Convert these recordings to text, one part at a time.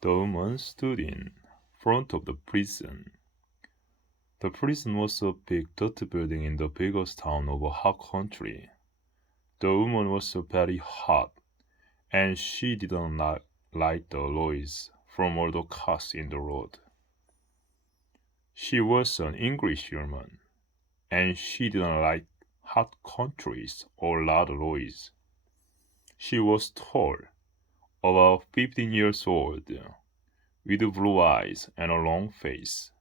The woman stood in front of the prison. The prison was a big dirty building in the biggest town of a hot country. The woman was very hot, and she didn't like the noise from all the cars in the road. She was an English woman, and she didn't like hot countries or loud noise. She was tall, about 15 years old, with blue eyes and a long face.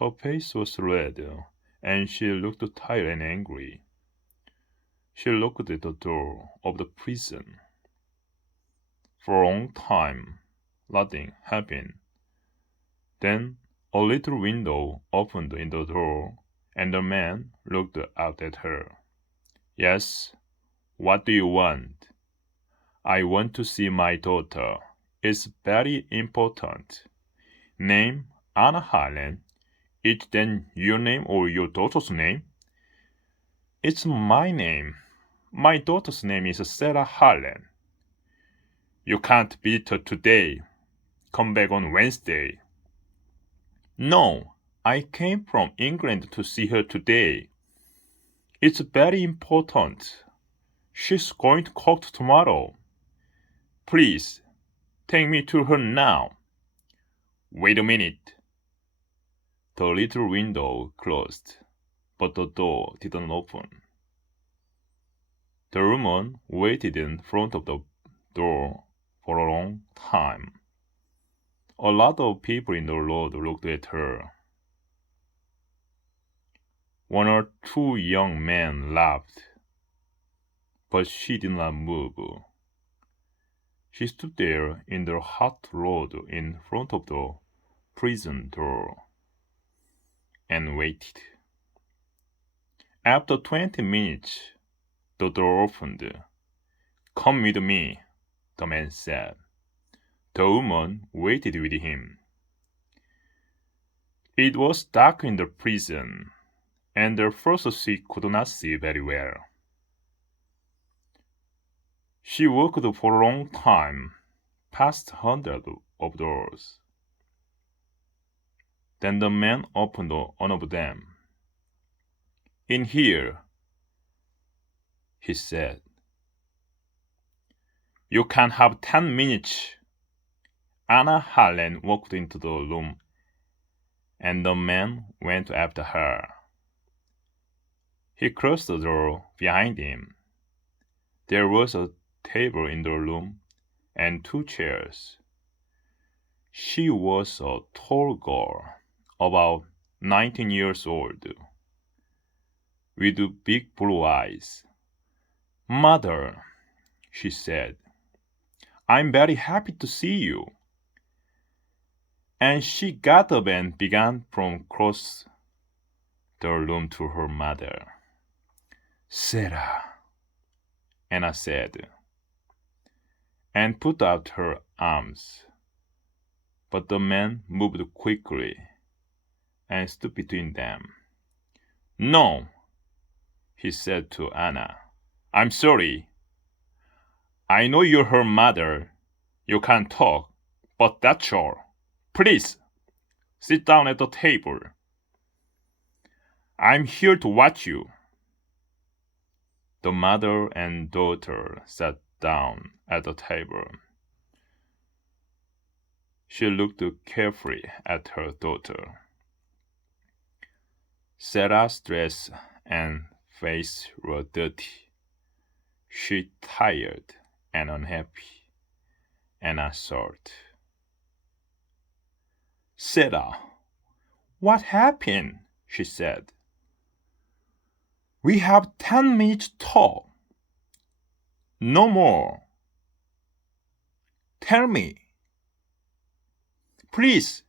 Her face was red, and she looked tired and angry. She looked at the door of the prison. For a long time, nothing happened. Then a little window opened in the door, and the man looked out at her. Yes, what do you want? I want to see my daughter. It's very important. Name Anna Harlan. Is then your name or your daughter's name? It's my name. My daughter's name is Sarah Harlan. You can't beat her today. Come back on Wednesday. No, I came from England to see her today. It's very important. She's going to court tomorrow. Please, take me to her now. Wait a minute. The little window closed, but the door didn't open. The woman waited in front of the door for a long time. A lot of people in the road looked at her. One or two young men laughed, but she did not move. She stood there in the hot road in front of the prison door and waited. After 20 minutes, the door opened. Come with me, the man said. The woman waited with him. It was dark in the prison, and at first she could not see very well. She walked for a long time, past hundreds of doors. Then the man opened one of them. In here, he said. You can have 10 minutes. Anna Harlan walked into the room, and the man went after her. He closed the door behind him. There was a table in the room and 2 chairs. She was a tall girl, about 19 years old, with big blue eyes. Mother, she said, I'm very happy to see you. And she got up and began from across the room to her mother. Sarah, Anna said, and put out her arms. But the man moved quickly and stood between them. No, he said to Anna. I'm sorry. I know you're her mother. You can't talk, but that's all. Please, sit down at the table. I'm here to watch you. The mother and daughter sat down at the table. She looked carefully at her daughter. Sarah's dress and face were dirty. She tired and unhappy, Anna thought. Sarah, what happened? She said. We have 10 minutes to talk. No more. Tell me. Please,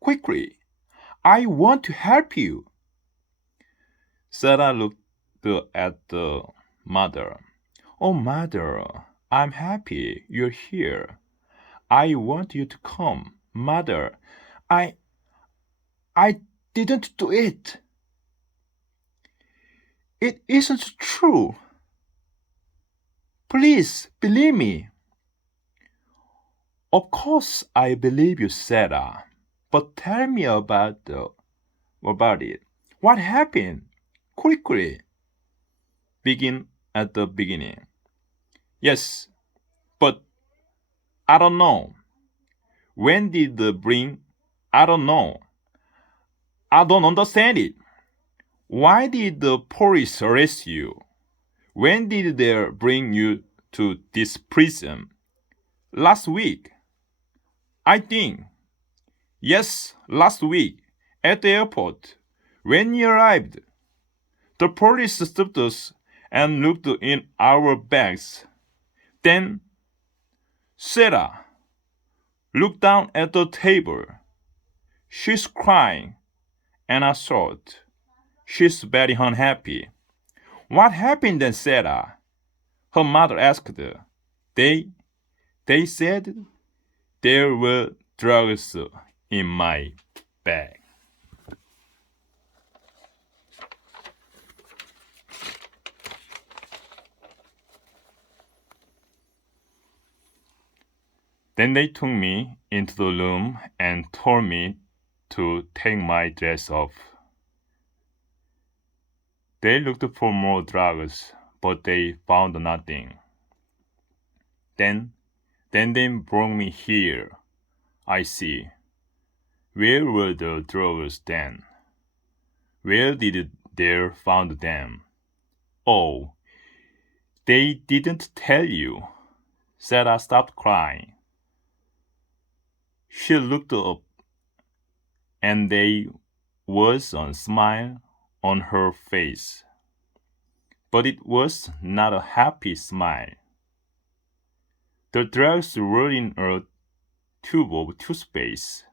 quickly. I want to help you. Sarah looked at the mother. Oh, mother, I'm happy you're here. I want you to come. Mother, I didn't do it. It isn't true. Please believe me. Of course, I believe you, Sarah. But tell me about it. What happened? Quickly. Begin at the beginning. Yes, but I don't know. When did the bring? I don't know. I don't understand it. Why did the police arrest you? When did they bring you to this prison? Last week, I think. Yes, last week, at the airport. When you arrived, the police stopped us and looked in our bags. Then Sarah looked down at the table. She's crying, and I thought, she's very unhappy. What happened then, Sarah? Her mother asked. They said there were drugs in my bag. Then they took me into the room and told me to take my dress off. They looked for more drugs, but they found nothing. Then they brought me here. I see. Where were the drugs then? Where did they find them? Oh, they didn't tell you. Sarah stopped crying. She looked up, and there was a smile on her face. But it was not a happy smile. The drugs were in a tube of toothpaste.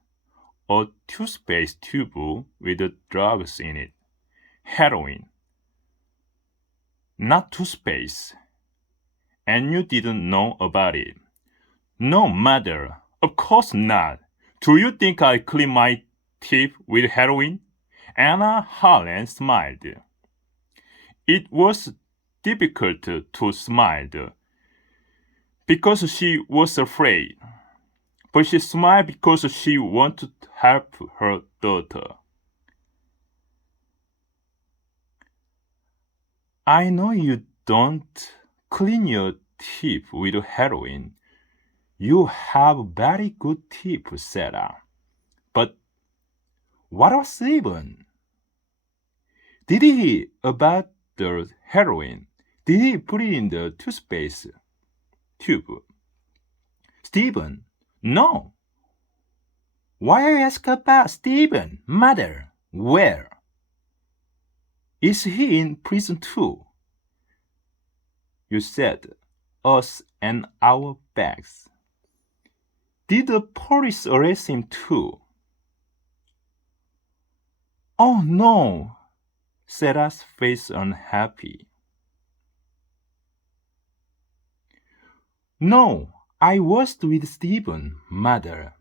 A toothpaste tube with the drugs in it. Heroin. Not toothpaste. And you didn't know about it. No, mother. Of course not. Do you think I clean my teeth with heroin? Anna Harlan smiled. It was difficult to smile because she was afraid. But she smiled because she wanted to help her daughter. I know you don't clean your teeth with heroin. You have very good teeth, Sarah. But what was Stephen? Did he about the heroin? Did he put it in the toothpaste tube? Stephen? No. Why ask about Stephen, mother? Where? Is he in prison too? You said us and our bags. Did the police arrest him too? Oh no, Sarah's face unhappy. No, I was with Stephen, mother.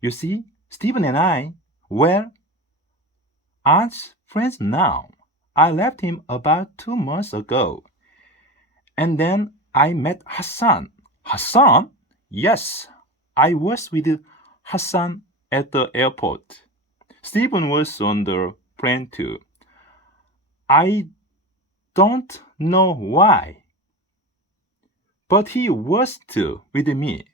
You see, Stephen and I, well, aren't friends now. I left him about 2 months ago. And then I met Hassan. Hassan? Yes, I was with Hassan at the airport. Stephen was on the plane too. I don't know why, but he was too with me.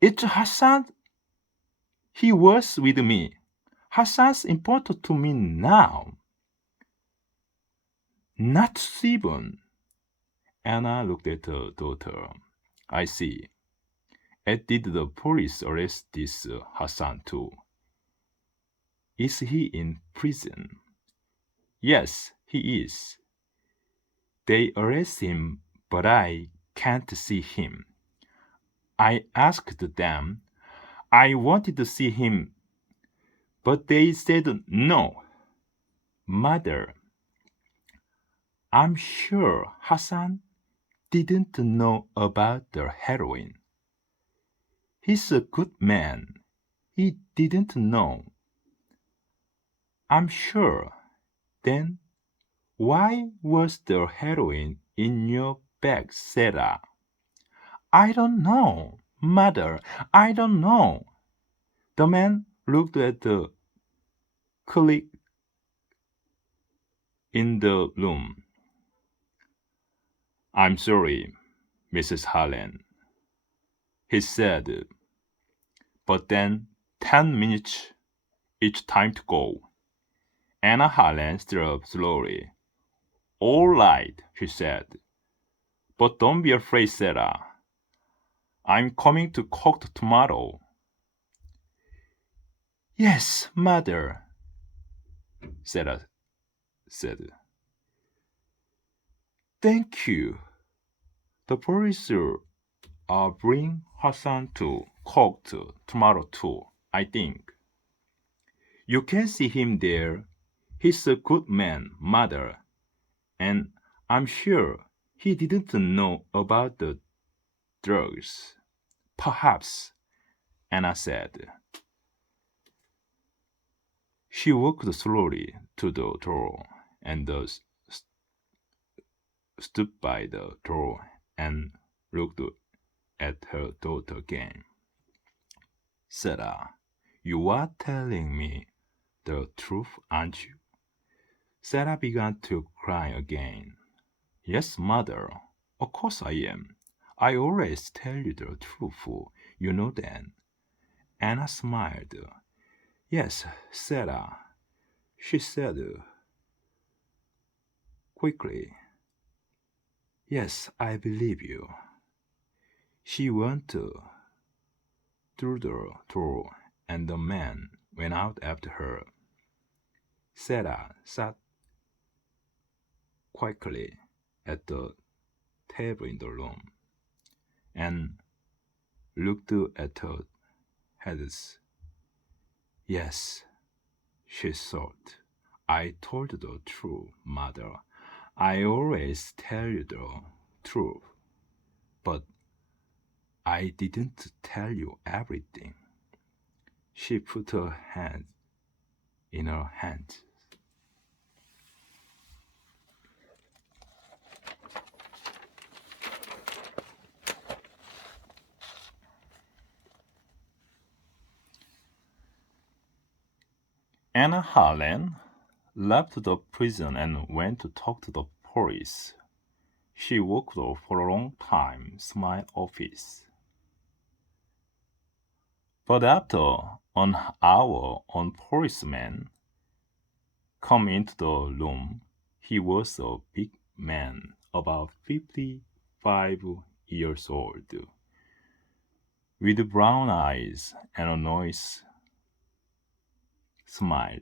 It's Hassan. He was with me. Hassan's important to me now. Not Stephen. Anna looked at her daughter. I see. And did the police arrest this Hassan too? Is he in prison? Yes, he is. They arrest him, but I can't see him. I asked them. I wanted to see him, but they said no. Mother, I'm sure Hassan didn't know about the heroin. He's a good man. He didn't know. I'm sure. Then why was the heroin in your bag, Sarah? I don't know, mother, I don't know. The man looked at the colleague in the room. I'm sorry, Mrs. Harlan, he said, but then 10 minutes, it's time to go. Anna Harlan stood up slowly. All right, she said. But don't be afraid, Sarah. I'm coming to cook tomorrow. Yes, mother, Sarah said. Thank you. The police bring Hassan to cook tomorrow too, I think. You can see him there. He's a good man, mother. And I'm sure he didn't know about the drugs. Perhaps, Anna said. She walked slowly to the door and stood by the door and looked at her daughter again. Sarah, you are telling me the truth, aren't you? Sarah began to cry again. Yes, mother, of course I am. I always tell you the truth, you know that. Anna smiled. Yes, Sarah, she said quickly. Yes, I believe you. She went through the door, and the man went out after her. Sarah sat quietly at the table in the room and looked at her heads. Yes, she thought, I told the truth, mother. I always tell you the truth, but I didn't tell you everything. She put her hand in her hand. Anna Harlan left the prison and went to talk to the police. She walked for a long time, smiled office. But after an hour, a policeman come into the room. He was a big man, about 55 years old, with brown eyes and a nice smile.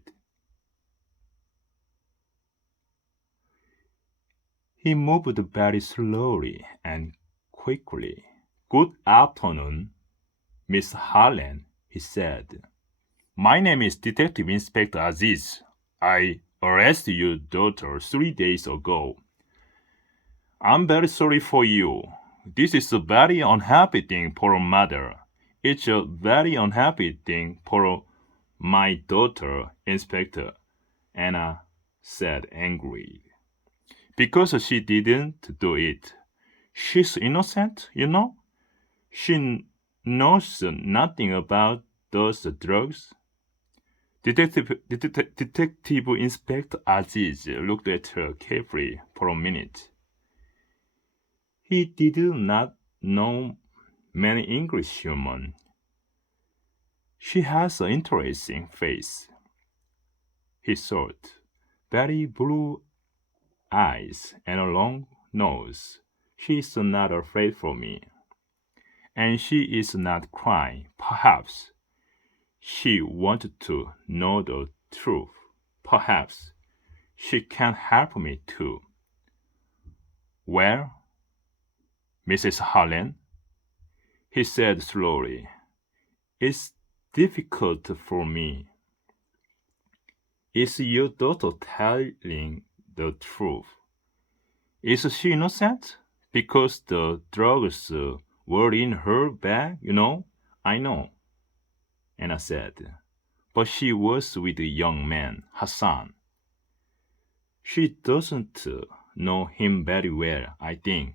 He moved very slowly and quickly. Good afternoon, Miss Harlan, he said. My name is Detective Inspector Aziz. I arrested your daughter 3 days ago. I'm very sorry for you. This is a very unhappy thing for a mother. It's a very unhappy thing for my daughter, Inspector, Anna said angrily. Because she didn't do it. She's innocent, you know? She knows nothing about those drugs. Detective Inspector Aziz looked at her carefully for a minute. He did not know many English women. She has an interesting face, he thought. Very blue eyes and a long nose. She is not afraid for me. And she is not crying. Perhaps she wanted to know the truth. Perhaps she can help me too. Well, Mrs. Harlan, he said slowly, it's difficult for me. Is your daughter telling the truth? Is she innocent? Because the drugs were in her bag, you know? I know, Anna said. But she was with a young man, Hassan. She doesn't know him very well, I think.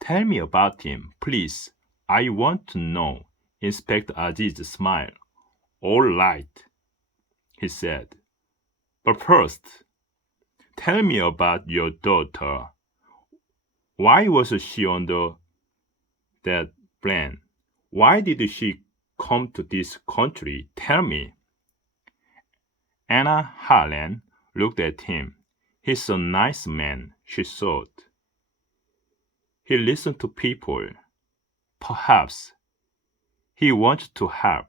Tell me about him, please. I want to know. Inspector Aziz smiled. All right, he said. But first, tell me about your daughter. Why was she under that plan? Why did she come to this country? Tell me. Anna Harlan looked at him. He's a nice man, she thought. He listened to people. Perhaps he wants to help.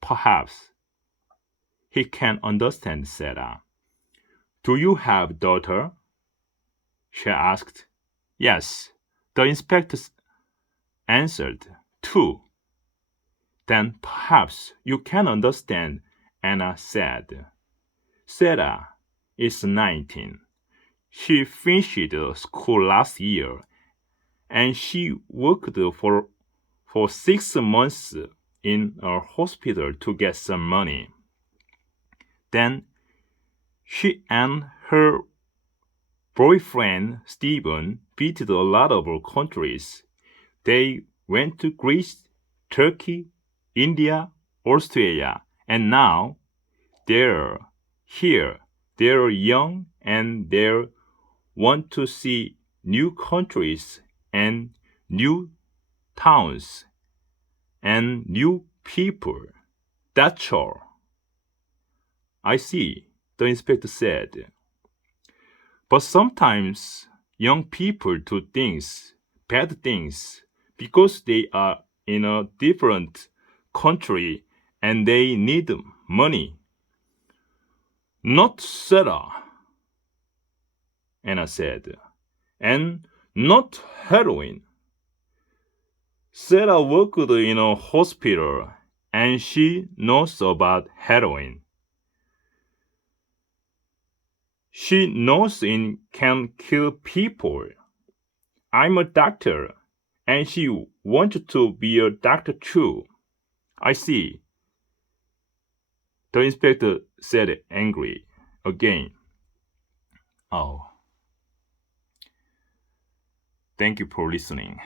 Perhaps he can understand Sarah. Do you have a daughter? She asked. Yes, the inspector answered. 2. Then perhaps you can understand, Anna said. Sarah is 19. She finished school last year, and she worked for 6 months in a hospital to get some money. Then she and her boyfriend Stephen visited a lot of countries. They went to Greece, Turkey, India, Australia, and now they're here. They're young and they want to see new countries and new towns and new people. That's all. I see, the inspector said. But sometimes young people do things, bad things, because they are in a different country and they need money. Not Sarah, Anna said, and not heroin. Sarah worked in a hospital and she knows about heroin. She knows it can kill people. I'm a doctor, and she wants to be a doctor too. I see, the inspector said angry again. Oh. Thank you for listening.